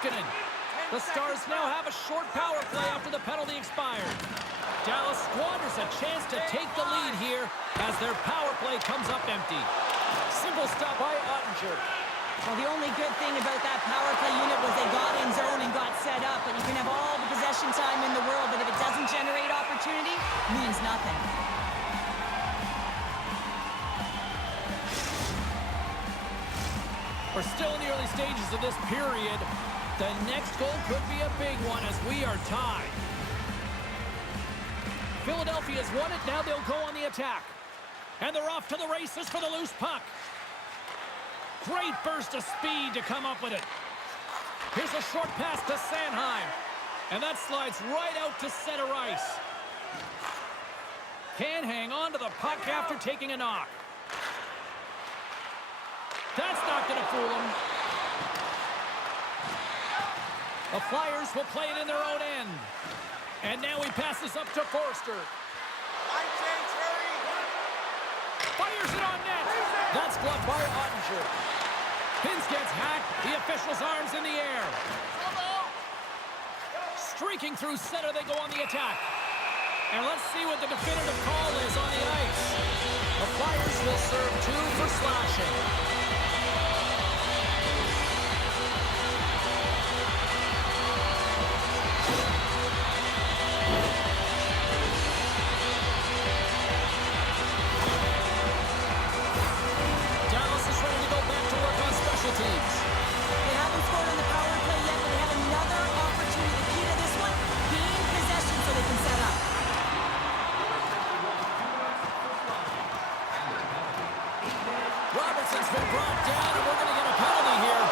Koskinen. The Stars now have a short power play after the penalty expired. Dallas squanders a chance to take the lead here as their power play comes up empty. Simple stop by Ottinger. Well, the only good thing about that power play unit was they got in zone and got set up. But you can have all the possession time in the world, but if it doesn't generate opportunity, it means nothing. We're still in the early stages of this period. The next goal could be a big one as we are tied. Philadelphia's won it. Now they'll go on the attack. And they're off to the races for the loose puck. Great burst of speed to come up with it. Here's a short pass to Sanheim. And that slides right out to center ice. Can't hang on to the puck after taking a knock. That's not going to fool him. The Flyers will play it in their own end. And now he passes up to Forster. Fires it on net. That's gloved by Ottinger. Hintz gets hacked. The official's arms in the air. Streaking through center, they go on the attack. And let's see what the definitive call is on the ice. The Flyers will serve 2 for slashing. Teams. They haven't scored on the power play yet, but they have another opportunity. The key to this one, gain possession so they can set up. Robertson's been brought down, and we're going to get a penalty here.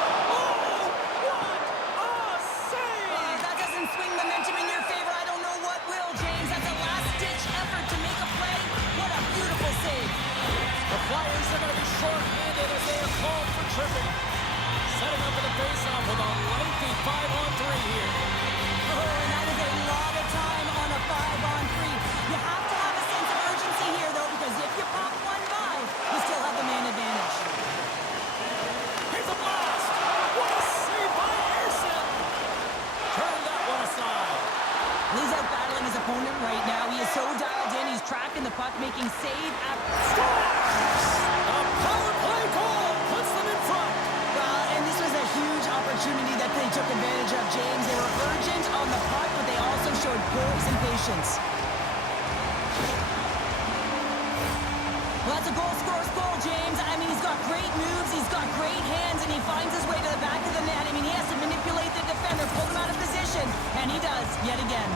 Oh, what a save! That doesn't swing momentum in your favor. I don't know what will, James. That's a last-ditch effort to make a play. What a beautiful save. The Flyers are going to be short-handed as they are called for tripping. Setting up for the face-off with a lengthy 5-on-3 here. Oh, and that is a lot of time on a 5-on-3. You have to have a sense of urgency here, though, because if you pop one by, you still have the man advantage. Here's a blast! What a save by Ersson! Turn that one aside. He's out battling his opponent right now. He is so dialed in. He's tracking the puck, making save after... Scores! A power play goal puts them in front. Well, and this was a huge opportunity that they took advantage of, James. They were urgent on the puck, but they also showed poise and patience. Well, that's a goal, James. I mean, he's got great moves, he's got great hands, and he finds his way to the back of the net. I mean, he has to manipulate the defender, pull him out of position, and he does, yet again.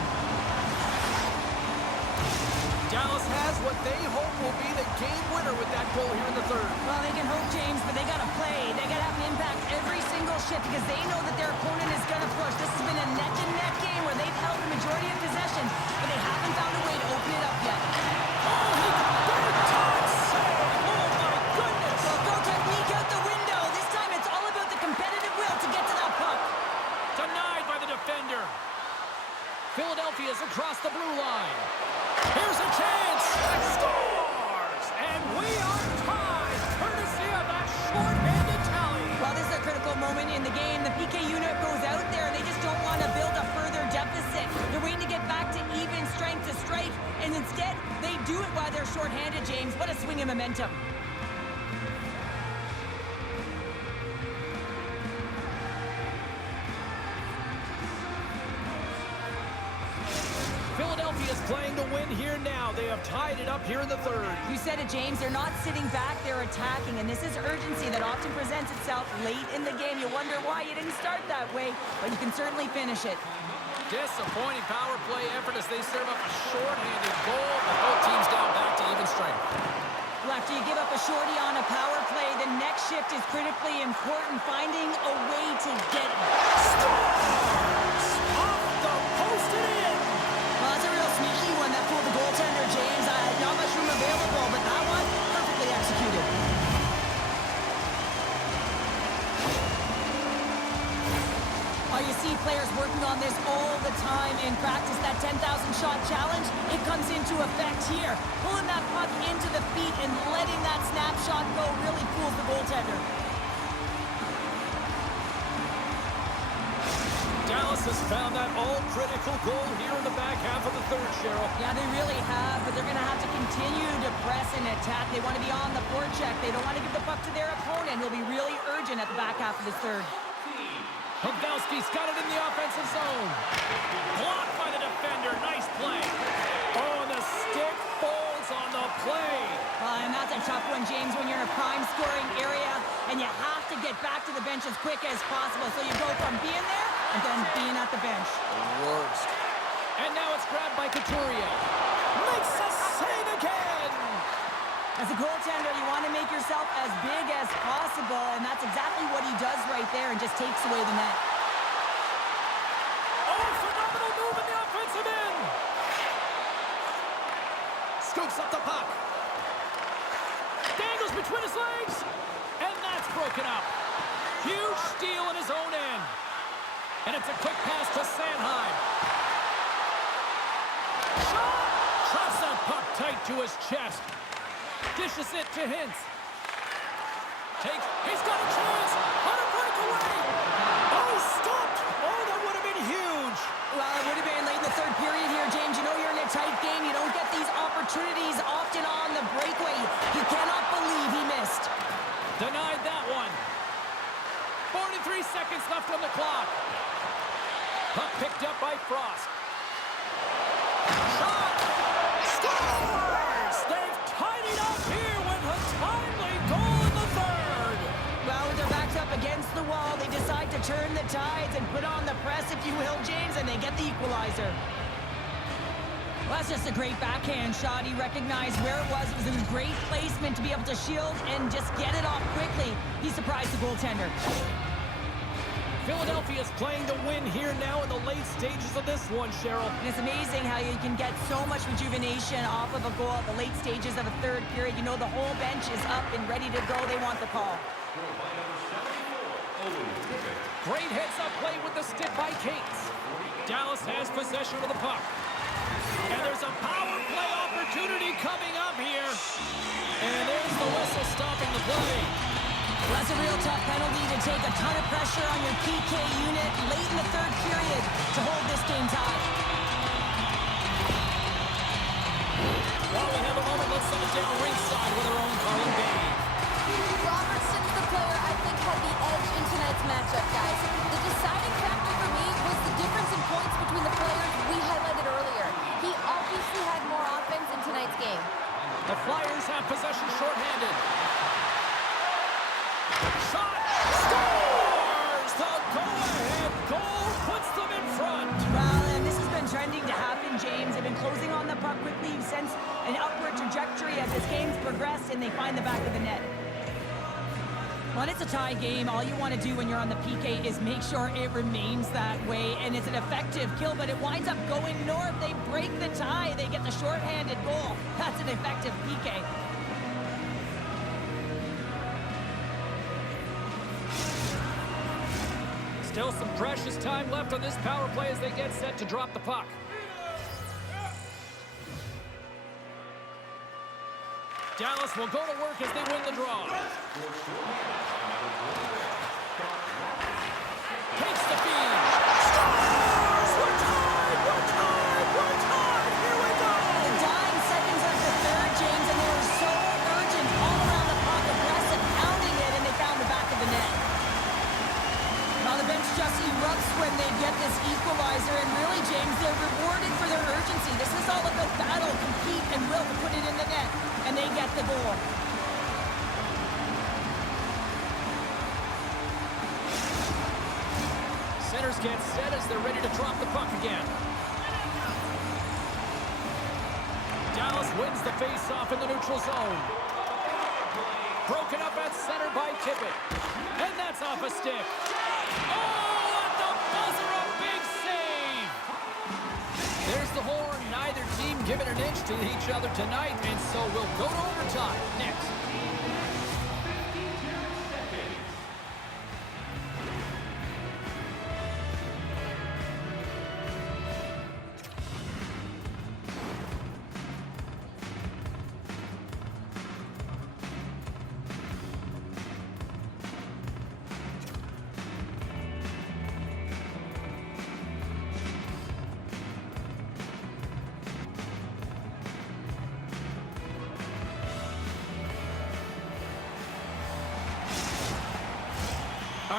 Dallas has what they hope will be the game winner with that goal here in the third. Well, they can hope, James, but they got to play. They got to have an impact every single shift because they know that their opponent is going to push. This has been a net-to-net game where they've held the majority of possession, but they haven't found a way to open it up yet. Oh, he big time save! Oh, my goodness! Well, go technique out the window. This time it's all about the competitive will to get to that puck. Denied by the defender. Philadelphia's across the blue line. Here's a chance. Scores! And we are tied, courtesy of that short-handed tally. Well, this is a critical moment in the game. The PK unit goes out there, and they just don't want to build a further deficit. They're waiting to get back to even strength to strike, and instead, they do it while they're short-handed, James. What a swing of momentum. Philadelphia's playing to win here now. They have tied it up here in the third. You said it, James. They're not sitting back. They're attacking, and this is urgency that often presents itself late in the game. You wonder why you didn't start that way, but you can certainly finish it. Disappointing power play effort as they serve up a short-handed goal, but both teams down back to even strength. Well, after you give up a shorty on a power play, the next shift is critically important, finding a way to get Scores! Off the post and in! Well, that's a real sneaky one that fooled the goaltender, James. Not much room available, but that one, perfectly executed. Oh, you see players working on this all the time in practice. That 10,000 shot challenge, it comes into effect here. Pulling that puck into the feet and letting that snapshot go really fools the goaltender. offense has found that all-critical goal here in the back half of the third, Cheryl. Yeah, they really have, but they're going to have to continue to press and attack. They want to be on the forecheck. They don't want to give the puck to their opponent. He'll be really urgent at the back half of this third. Pavelski's got it in the offensive zone. Blocked by the defender. Nice play. Oh, and the stick folds on the play. And that's a tough one, James, when you're in a prime scoring area and you have to get back to the bench as quick as possible. So you go from being there and then being at the bench. Worst. And now it's grabbed by Couturier. Makes a save again. As a goaltender, you want to make yourself as big as possible, and that's exactly what he does right there and just takes away the net. Oh, phenomenal move in the offensive end. Scoops up the puck. Dangles between his legs, and that's broken up. Huge steal in his own end. And it's a quick pass to Sanheim. Shot! Traps that puck tight to his chest. Dishes it to Hintz. He's got a chance on a breakaway. Oh, stopped. Oh, that would have been huge. Well, it would have been late in the third period here, James. You know you're in a tight game. You don't get these opportunities often on the breakaway. You cannot believe he missed. Denied that one. 43 seconds left on the clock. Puck picked up by Frost. Shot! Scores! They've tied it up here with a timely goal in the third. Well, with their backs up against the wall, they decide to turn the tides and put on the press, if you will, James, and they get the equalizer. Well, that's just a great backhand shot. He recognized where it was. It was in great placement to be able to shield and just get it off quickly. He surprised the goaltender. Philadelphia's playing to win here now in the late stages of this one, Cheryl. And it's amazing how you can get so much rejuvenation off of a goal at the late stages of a third period. You know the whole bench is up and ready to go. They want the call. Great heads-up play with the stick by Cates. Dallas has possession of the puck. And there's a power play opportunity coming up here. And there's the whistle stopping the play. Well, that's a real tough penalty to take a ton of pressure on your PK unit late in the third period to hold this game tied. While we have a moment, let's send it down ringside with our own Carlin Bay. Robertson's the player I think had the edge in tonight's matchup, guys. The deciding factor for me was the difference in points between the players we highlighted earlier. He obviously had more offense in tonight's game. The Flyers have possession shorthanded. Shot! Scores! The go-ahead goal puts them in front. Well, and this has been trending to happen, James. They've been closing on the puck quickly since an upward trajectory as this game's progressed, and they find the back of the net. When it's a tie game, all you want to do when you're on the PK is make sure it remains that way, and it's an effective kill, but it winds up going north. They break the tie. They get the shorthanded goal. That's an effective PK. Still some precious time left on this power play as they get set to drop the puck. Dallas will go to work as they win the draw. Takes the feed. Scores! We're tied! We're tied! We're tied! Here we go! The dying seconds of the third, James, and they were so urgent all around the puck, aggressive, pounding it, and they found the back of the net. Now the bench just erupts when they get this equalizer, and really, James, they're rewarded for their urgency. This is all about battle, compete, and will to put it in the net, and they get the goal. Centers get set as they're ready to drop the puck again. Dallas wins the face-off in the neutral zone. Broken up at center by Tippett. And that's off a stick. Oh, at the buzzer, a big save! There's the horn. Neither team giving an inch to each other tonight, and so we'll go to overtime next.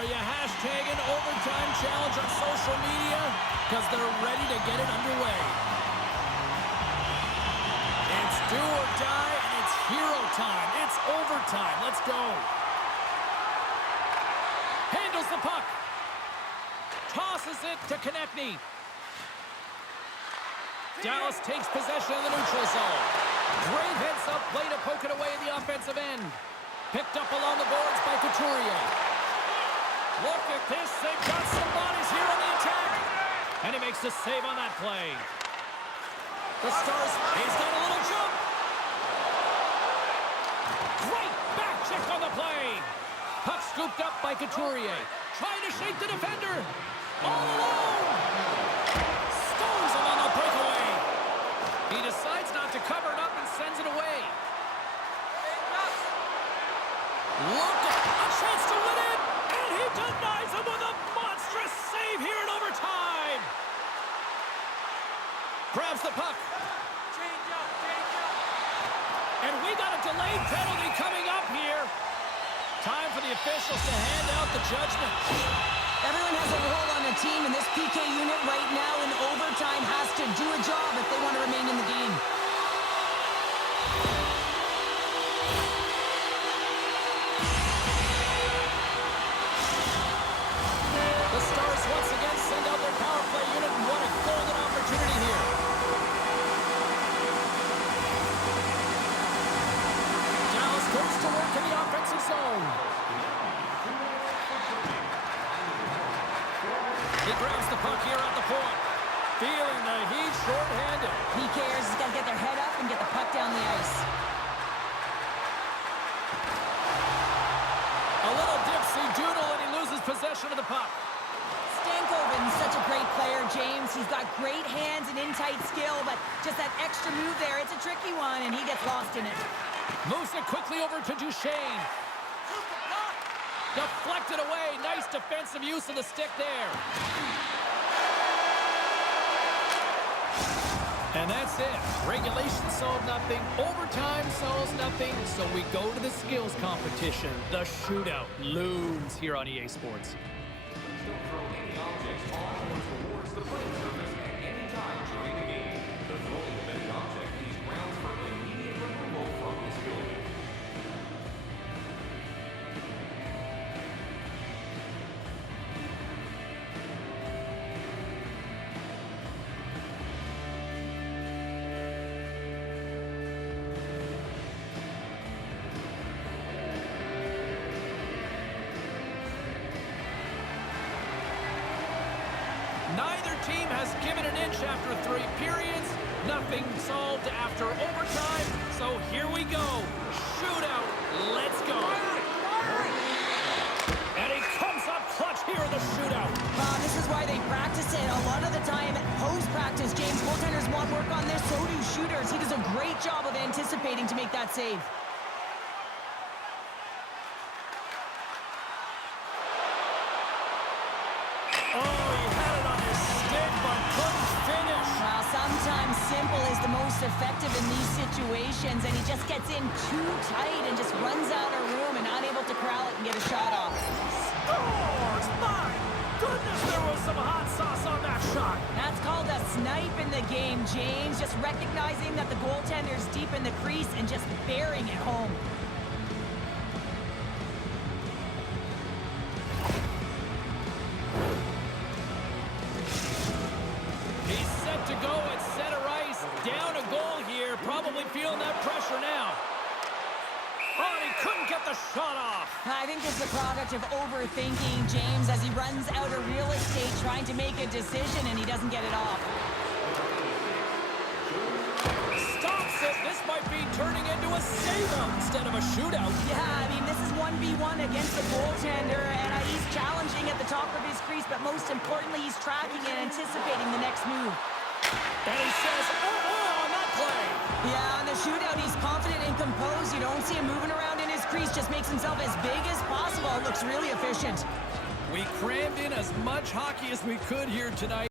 Are you hashtagging overtime challenge on social media? Because they're ready to get it underway. It's do or die, and it's hero time. It's overtime. Let's go. Handles the puck. Tosses it to Konechny. Dallas takes possession of the neutral zone. Great heads-up play to poke it away in the offensive end. Picked up along the boards by Couturier. Look at this. They've got some bodies here on the attack. And he makes the save on that play. The Stars, he's got a little jump. Great back check on the play. Puck scooped up by Couturier. Trying to shake the defender. All alone. Stones him on the breakaway. He decides not to cover it up and sends it away. Look at a chance to win it. And he denies him with a monstrous save here in overtime. Grabs the puck. And we got a delayed penalty coming up here. Time for the officials to hand out the judgment. Everyone has a role on the team, and this PK unit right now in overtime has to do a job if they want to remain in the game. The Stars once again send out their power play unit, and what a golden opportunity here. Dallas goes to work in the offensive zone. He grabs the puck here at the point. Feeling the heat short-handed. PKers has got to get their head up and get the puck down the ice. A little dipsy doodle and he loses possession of the puck. Stankoven's such a great player, James. He's got great hands and in-tight skill, but just that extra move there, it's a tricky one, and he gets lost in it. Moves it quickly over to Duchesne. Deflected away. Nice defensive use of the stick there. And that's it. Regulation solved nothing. Overtime solves nothing. So we go to the skills competition. The shootout looms here on EA Sports. Neither team has given an inch after 3 periods. Nothing solved after overtime. So here we go. Shootout. Let's go. And he comes up clutch here in the shootout. This is why they practice it. A lot of the time, post-practice, James, goaltenders want work on this. So do shooters. He does a great job of anticipating to make that save. Sometimes simple is the most effective in these situations, and he just gets in too tight and just runs out of room and unable to corral it and get a shot off. Scores! My goodness, there was some hot sauce on that shot. That's called a snipe in the game, James. Just recognizing that the goaltender's deep in the crease and just burying it home. To go at center ice, down a goal here, probably feeling that pressure now. Oh, and he couldn't get the shot off. I think it's the product of overthinking, James, as he runs out of real estate trying to make a decision and he doesn't get it off. Stops it. This might be turning into a save-out instead of a shootout. Yeah, I mean, this is 1v1 against the goaltender, and he's challenging at the top of his crease, but most importantly, he's tracking and anticipating the next move. And he says, oh, on that play. Yeah, on the shootout, he's confident and composed. You don't see him moving around in his crease, just makes himself as big as possible. Looks really efficient. We crammed in as much hockey as we could here tonight.